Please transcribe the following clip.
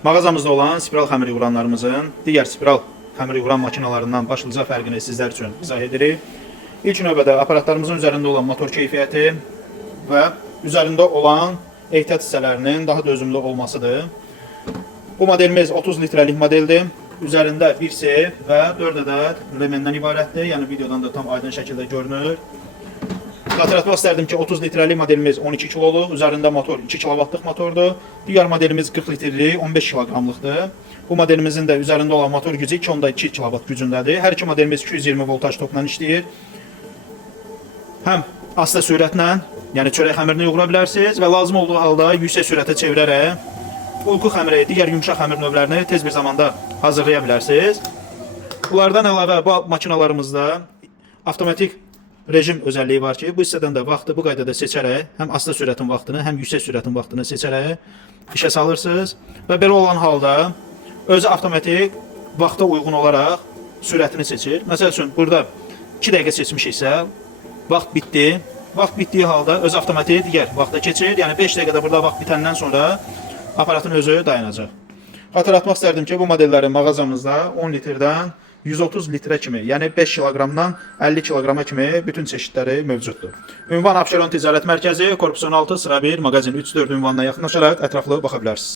Mağazamızda olan spiral xəmir yığıranlarımızın digər spiral xəmir yığıran makinalarından başlıca fərqini sizlər üçün izah edirik. İlk növbədə aparatlarımızın üzərində olan motor keyfiyyəti və üzərində olan ehtiyat hissələrinin daha dözümlü olmasıdır. Bu modelimiz 30 litrəlik modeldir. Üzərində 1C və 4 ədəd remendən ibarətdir. Yəni videodan da tam aydın şəkildə görünür. Xatırlatmaq istərdim ki, 30 litrəlik modelimiz 12 kiloluq, üzərində motor 2 kilovatlıq motordur. Digər modelimiz 40 litrlik 15 kiloqramlıqdır. Bu modelimizin də üzərində olan motor gücü 2.2 kilovat gücündədir. Hər iki modelimiz 220 voltaj topla işləyir. Həm asta sürətlə, yəni çörək xəmirini yoğura bilərsiniz və lazım olduğu halda yüksək sürətə çevirərək bulku xəmiri, digər yumşaq xəmir növlərini tez bir zamanda hazırlaya bilərsiniz. Bunlardan əlavə bu makinalarımızda avtomatik rejim özəlliyi var ki, bu hissədən də vaxtı bu qaydada seçərək, həm asta sürətin vaxtını, həm yüksək sürətin vaxtını seçərək işə salırsınız və belə olan halda özü avtomatik vaxta uyğun olaraq sürətini seçir. Məsəl üçün, burada 2 dəqiqə seçmişiksə, vaxt bitdi. Vaxt bitdiyi halda öz avtomatik digər vaxta keçir. Yəni 5 dəqiqədə burada vaxt bitəndən sonra aparatın özü dayanacaq. Xatırlatmaq istərdim ki, bu modellərin mağazamızda 10 litrdən 130 litrə kimi, yəni 5 kiloqramdan 50 kiloqrama kimi bütün çeşidləri mövcuddur. Ünvan Abşeron Ticarət Mərkəzi, Korpus 16, sıra 1, mağazin 3-4 ünvanına yaxınlaşaraq ətraflı baxa bilərsiniz.